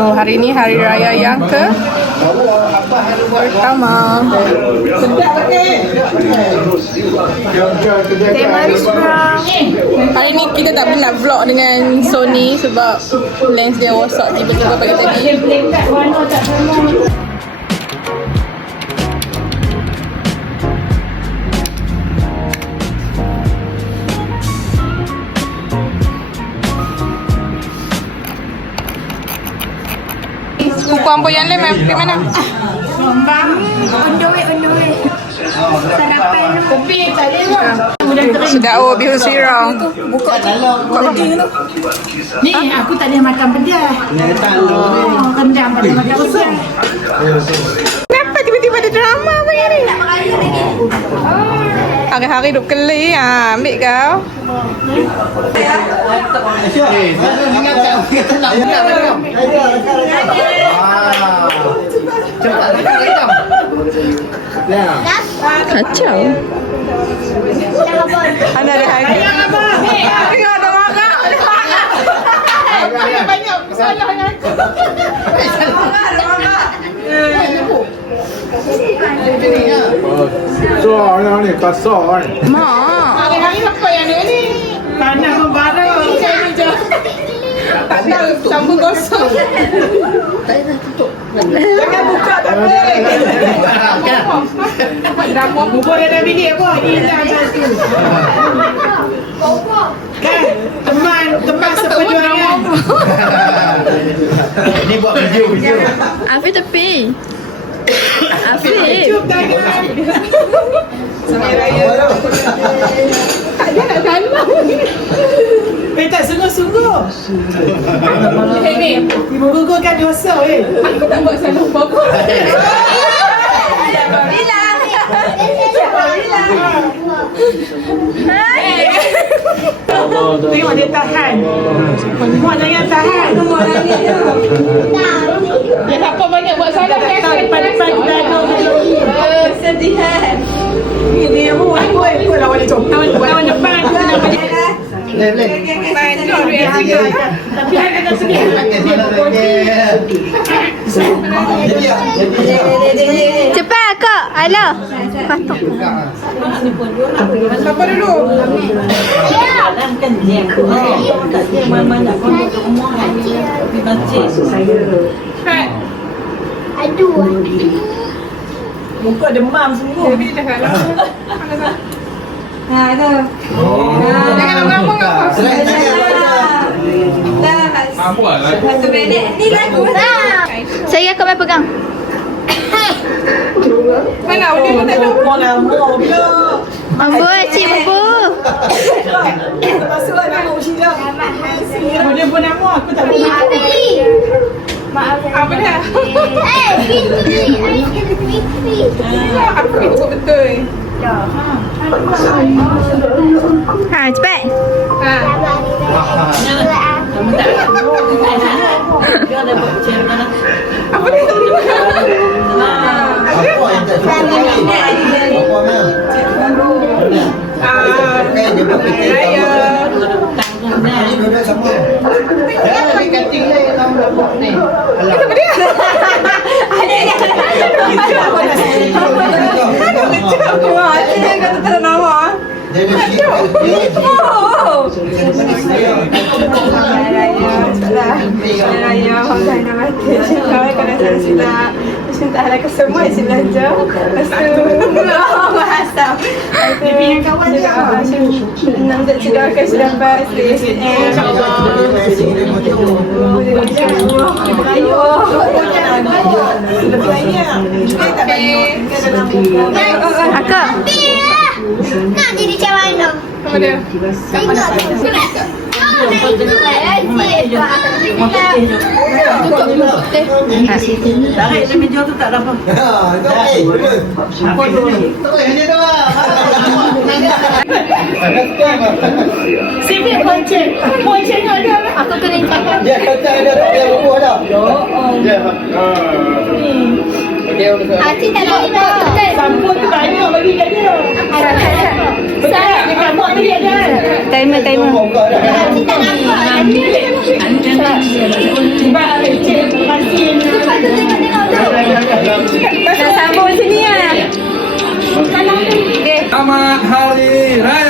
So hari ni hari raya yang pertama. Hari ni kita tak pernah vlog dengan Sony sebab lens dia rosak tiba-tiba pagi tadi. Buku ambo yang lain pergi mana? On the way. Sarapan. Kopi tak ada lah. Sudah bihun sirang. Buka tu. Ni aku tak boleh makan pedas. Rendam tak boleh makan pedas. Kenapa tiba-tiba ada drama macam ni? Hari-hari duk keli, ambil kau. Kacau. Ada hari. Tengok ada makan. Banyak salah dengan aku. Soalnya ni kasar ni. Mak. Hari-hari apa yang ni? Tanah membara. Tak tahu sambung kosong. Jangan buka tak boleh. Drama bubur ada bilik apa? Hilang satu. Kan? Teman seperjuangan. Ni buat video. Afif tepi. Afif. Cuba tangan. Sampai raya. Tak ada nak dalam. Tak sungguh-sungguh. Ni, menggugurkan dosa Aku tak buat salah apa-apa. Bilang. Tengok dia tahan. Muat jangan tahan. Dia tak apa banyak buat salah. Depan-depan kesedihan. Dia ikut lawan dia. Lawan depan. Boleh. Tapi ada sedih. Cepat kak. Halo. Patok. Siapa dulu? Aduh. Muka demam sungguh. Jadi dah kalah. Jangan lama-lama kau. Satu minit. Ni lagu. Saya akan main pegang. Mana dia pun tak ada. Lama bila. Mampu cik mampu. Masuklah nama Ushila. Dia pun nama aku tak boleh. Apa dah? Aku ikut betul. Ha cepat. Apa dia? Entahlah ke semua sila jauh. Bahasa. Bibi yang kawan dia. Nak cederakan sudah pasti. Akak. Nak jadi macam mana? Apa dia? Tarik dia meja tu tak ada apa. Sini poncen. Poncen ada. Aku kena cakap. Dia kata ada tak ada buku ada. Hati tak nak kita. Sampul tu banyak bagi kat dia. Betul tak? Dekat bot tadi ada. Timer. Buka dah. Hati tak nak. Sebab cik Selamat Hari Raya.